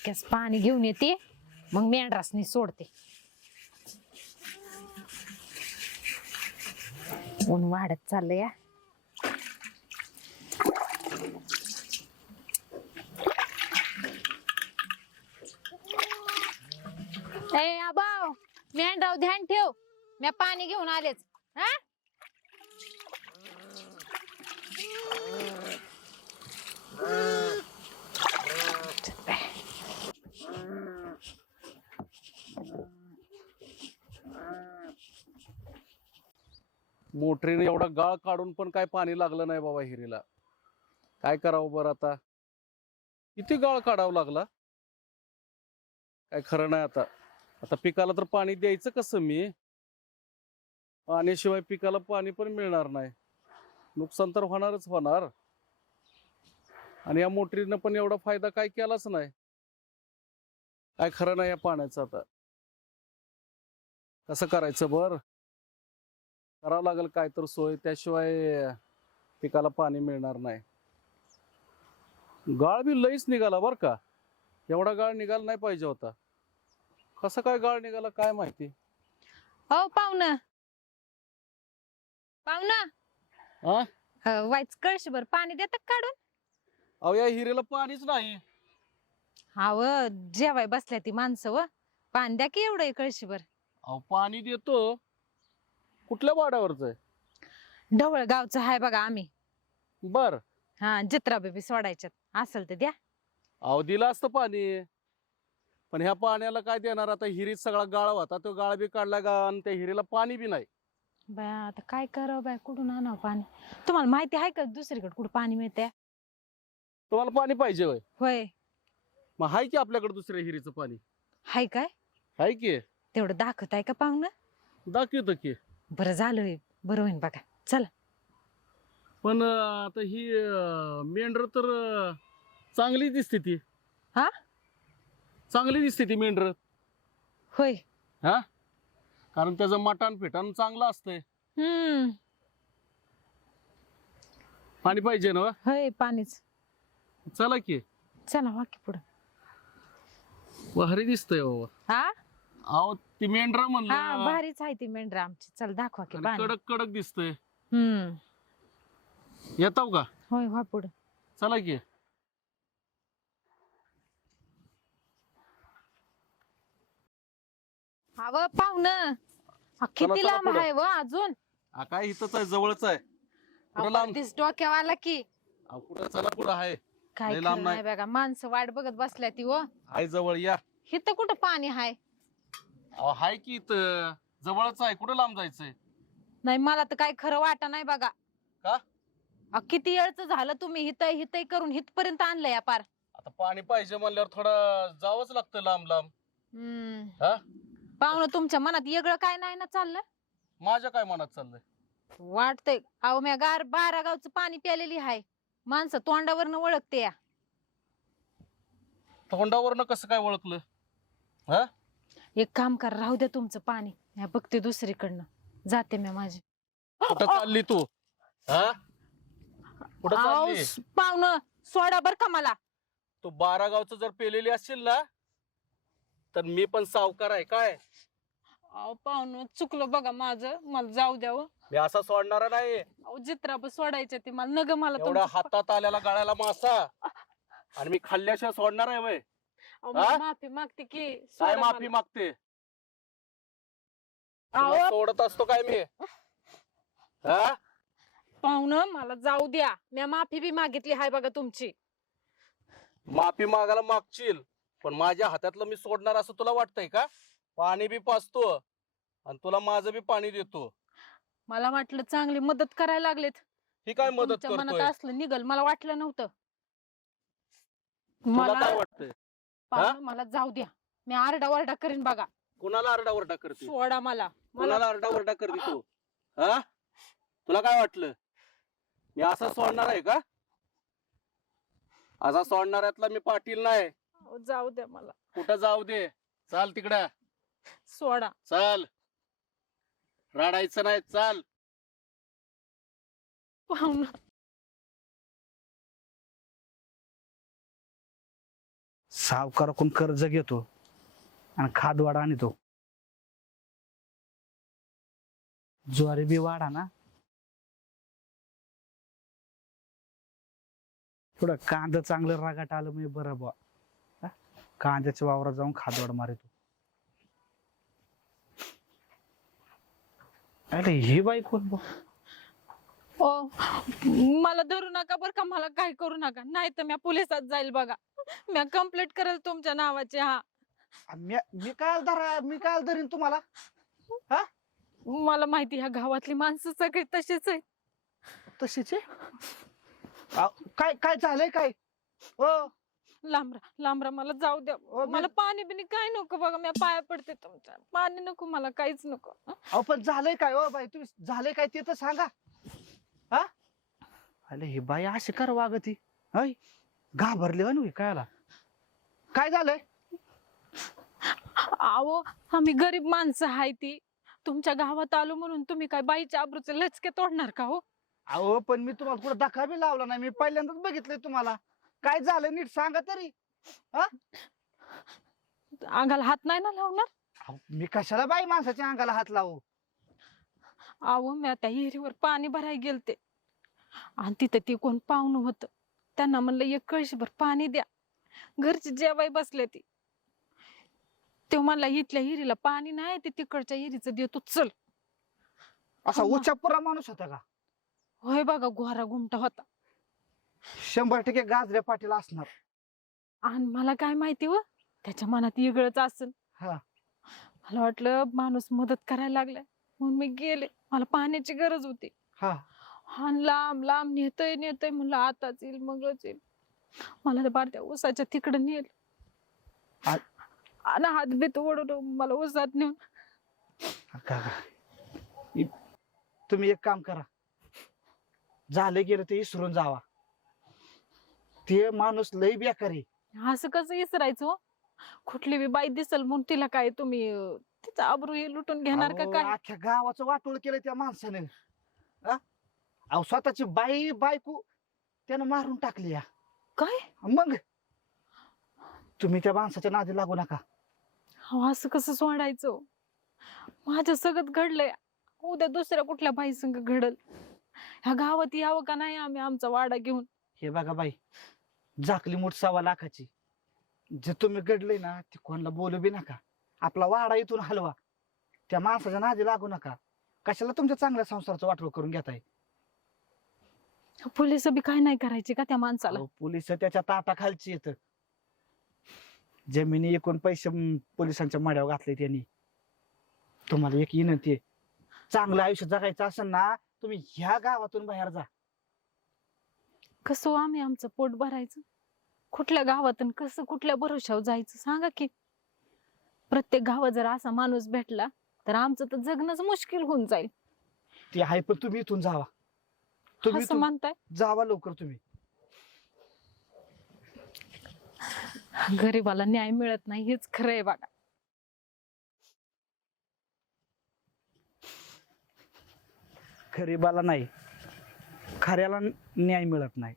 इतक्याच पाणी घेऊन येते मग मेंढरासनी सोडते. ऊन वाढत चाललंय या ए आबाव मेंढराव ध्यान ठेव. मी पाणी घेऊन आलेच हा मोटरीने एवढा गाळ काढून पण काय पाणी लागलं नाही बाबा हिरीला. काय करावं बरं आता? किती गाळ काढावं लागला? काय खरं नाही आता. आता पिकाला तर पाणी द्यायचं कसं मी? पाण्याशिवाय पिकाला पाणी पण मिळणार नाही. नुकसान तर होणारच होणार. आणि या मोटरीनं पण एवढा फायदा काय केलाच नाही. काय खरं नाही या पाण्याचं आता. कसं करायचं बर? करावं लागेल काय तर सोय त्याशिवाय पिकाला पाणी मिळणार नाही. गाळ बी लईच निघाला बर का. एवढा गाळ निघाला नाही पाहिजे होता. कसं काय गाळ निघाला काय माहिती? हो पाहुणं. पाहुणं. हा अं, वाईच कळशीभर पाणी देतात काढून? अहो या हिरेला पाणीच नाही. हाव जेवाय बसल्या ती माणसं व. पाणी द्या की एवढं कळशीभर अहो पाणी देतो. कुठल्या वाड्यावरच आहे? ढवळ गावचं हाय बघा आम्ही. बर. हा जत्रा बेबी सोडायच्यात. असेल तर द्या. अहो दिलं असतं पाणी. पण ह्या पाण्याला काय देणार? आता हिरीत सगळा गाळ होता तो गाळ बी काढला गा आणि त्या हिरीला पाणी बी नाही. बाया आता काय करावं बाय कुठून आणावं पाणी? तुम्हाला माहिती आहे का दुसरीकडे कुठं पाणी मिळते तुम्हाला पाणी पाहिजे होय. होय. मग हाय की आपल्याकडे दुसऱ्या हिरीचं पाणी? हाय काय? हाय की. तेवढं दाखवत आहे का पाहुणं? दाखवतो की. बरं झालं बरं होईन बघा. चला. पण अं, आता ही मेंढर तर अं, चांगली दिसते ती. हा? चांगली दिसते ती मेंढर. होय. हा? कारण त्याचं मटण फिटण चांगलं असतंय. हम्म. पाणी पाहिजे ना होय पाणीच. चला की. चला वाकी पुढं. भारी दिसतंय बाबा हा अहो ती मेंढर हा म्हणलं भारीच आहे ती मेंढर आमची. चल दाखवा की आणि कडक कडक दिसतंय. हम्म. येताव का? होय व्हा पुढं. चला की. अव पाहुणं. किती चला लांब पुढं. आहे व अजून? हा काय इथंच आहे जवळच आहे. अहो, लांब? परतीस डोक्यावाला की. अहो, चला कुठं आहे. काय लय लांब खरं नाही. बघा माणसं वाट बघत बसल्या ती व. आहे जवळ या. इथं कुठं पाणी हाय अहो हाय की इथं. जवळच आहे. कुठं लांब जायचंय? नाही मला तर काय खरं वाटा नाही बघा. का? किती वेळच झालं तुम्ही हित हित करून हितपर्यंत आणलं या पार. आता पाणी पाहिजे म्हणल्यावर थोडं जावंच लागतं लांब लांब. हा? पाहुणं तुमच्या मनात वेगळं काय नाही ना चाललं? माझ्या काय मनात चाललंय? वाटतंय. अहो म्या गार बारा गावचं पाणी प्यालेली हाय. माणसं तोंडावरनं ओळखते या. तोंडावरनं कसं काय ओळखलं? हा? एक काम कर राहू द्या तुमचं पाणी. म्या बघते दुसरीकडनं. जाते म्या माझी. कुठं चालली तू? हा? कुठं चालली? पाहुणं सोडा बर का मला. तू बारा गावचं जर पेलेली असशील ना तर मी पण सावकार आहे काय? अहो पाहुणं चुकलं बघा माझं. मला जाऊ द्यावं मी असा सोडणारा नाही. अहो जित्रा सोडायचं ते मला. नग मला एवढा तुमचं. पा- हातात आलेला गळ्याला मासा. आणि मी खाल्ल्याशिवाय सोडणार आहे वय. अहो, हा? माफी मागते की काय सोडा माफी मला. मागते? अहो, तुला सोडत असतो काय मी? हा? पाहुणं मला जाऊ द्या. मी माफी बी मागितली हाय बघा तुमची. माफी मागायला मागशील पण माझ्या हातातलं मी सोडणार असं तुला वाटतंय का? पाणी बी पाचतो आणि तुला माझं बी पाणी देतो. मला वाटलं चांगली मदत करायला लागलेत. ही काय मदत तुमच्या मनात करतोय? असलं निघल मला वाटलं नव्हतं. तुला मला काय वाटतंय? पाहुणं, मला जाऊ द्या. मी आरडा वरडा करीन बघा. कुणाला आरडाओरडा करते? सोडा मला. मला कुणाला आरडाओरडा करते तू? हा? तुला काय वाटलं? मी असा सोडणार आहे का? असा सोडणाऱ्यातला मी पाटील नाही. अहो, जाऊ द्या मला. कुठं जाऊ दे? चाल तिकडं. सोडा. चाल. रडायचं नाही चाल. पाहुणं सावकाराकडून कर्ज घेतो आणि खादवाडा आणतो. ज्वारी बी वाढा ना. थोडं कांदा चांगलं रागाट आलं म्हणजे बरं बा कांद्याच्या वावरात जाऊन खादवाड मारितो. अरे ही बाई कोण बा ओ मला धरू नका बर का मला काय करू नका. नाही तर मी पोलिसात जाईल बघा. मी कंप्लेंट करेल तुमच्या नावाची हा. मी मी काय धरा मी काय धरीन तुम्हाला? मला माहिती ह्या गावातली माणसं सगळी तशीच आहे तशीच आहे? काय काय झालंय काय? हो लांबरा लांबरा मला जाऊ द्या. ओ, मी- मला पाणी बिनी काय नको बघा मी पाया पडते तुमच्या. पाणी नको मला काहीच नको. अहो पण झालंय काय? हो बाई तुम्ही झालंय काय ते तर सांगा. हा? अरे हे बाई अशी कर वागती. हय घाबरली हो ना कायला काय झालंय? अहो आम्ही गरीब माणसं आहे ती. तुमच्या गावात आलो म्हणून तुम्ही काय बाईच्या आबरूचे लचके तोडणार का हो? अहो पण मी तुम्हाला कुठं धक्का बी लावला नाही. मी पहिल्यांदाच बघितलंय तुम्हाला. काय झालं नीट सांगा तरी. अंगाला हात नाही ना लावणार? अहो, मी कशाला बाई माणसाच्या अंगाला हात लावू? अहो मी त्या विहिरीवर पाणी भरायला गेलते. आणि तिथं ते कोण पाहुणं होतं. त्यांना म्हणलं एक कळशीभर पाणी द्या. घरचे जेवाय बसले ती. ते म्हणला इथल्या हिरीला पाणी नाही ते तिकडच्या हिरीचं देतो चल. असा. उच्चापुरा माणूस होता का? होय बघा घोरा घुमटा होता. शंभर टक्के गाजऱ्या पाटील असणार. आणि मला काय माहिती व त्याच्या मनात वेगळंच असेल हा. मला वाटलं माणूस मदत करायला लागलाय. म्हणून मी गेले. मला पाण्याची गरज होती. हा. हा लांब लांब नेतोय नेतोय म्हणलं आताच येईल मगच येईल. मला त्या बारत्या ऊसाच्या तिकडे नेल. आ- आणि हात बीत ओढून मला ऊसात नेऊन? इ- तुम्ही एक काम करा. झालं गेलं ते विसरून जावा. ते माणूस लय बेकार आहे. असं कसं विसरायचं हो? कुठली बी बाई दिसल म्हणून तिला काय तुम्ही अं, तिचा आबरू हे लुटून घेणार का अहो, काय? अख्ख्या गावाचं वाटोळ केलं त्या माणसानं. हा? अहो स्वतःची बाई बायको त्यानं मारून टाकली या. काय? मग? तुम्ही त्या माणसाच्या नादी लागू नका. अहो, असं कसं सोडायचं? माझ्या सगळं घडलंय. उद्या दुसऱ्या कुठल्या बाई संग घडल? ह्या गावात यावं का नाही आम्ही आमचा वाडा घेऊन? हे बघा बाई झाकली मूठ सव्वा लाखाची. जे तुम्ही घडलंय ना ते कोणाला बोलू बी नका. आपला वाडा इथून हलवा. त्या माणसाच्या नादी लागू नका. कशाला तुमच्या चांगल्या संसाराचं वाटोळ करून घेताय? पोलीस बी काय नाही करायचे का त्या माणसाला? अहो, पोलीस त्याच्या ताटाखालची येत जमिनी एकूण पैसे म, पोलिसांच्या मड्यावर घातले त्यांनी. तुम्हाला एक विनंती आहे. चांगलं आयुष्य जगायचं असेल ना तुम्ही ह्या गावातून बाहेर जा. कसं हो आम्ही आमचं पोट भरायचं? कुठल्या गावातून कसं कुठल्या भरोशावर जायचं? सांगा की. प्रत्येक गावात जर असा माणूस भेटला तर आमचं तर जगणंच मुश्किल होऊन जाईल. ते आहे पण तुम्ही इथून जावा. तुम्ही असं इथून म्हणताय? जावा लवकर तुम्ही. गरीबाला न्याय मिळत नाही हेच खरं आहे बघा. गरीबाला नाही खऱ्याला न्याय मिळत नाही.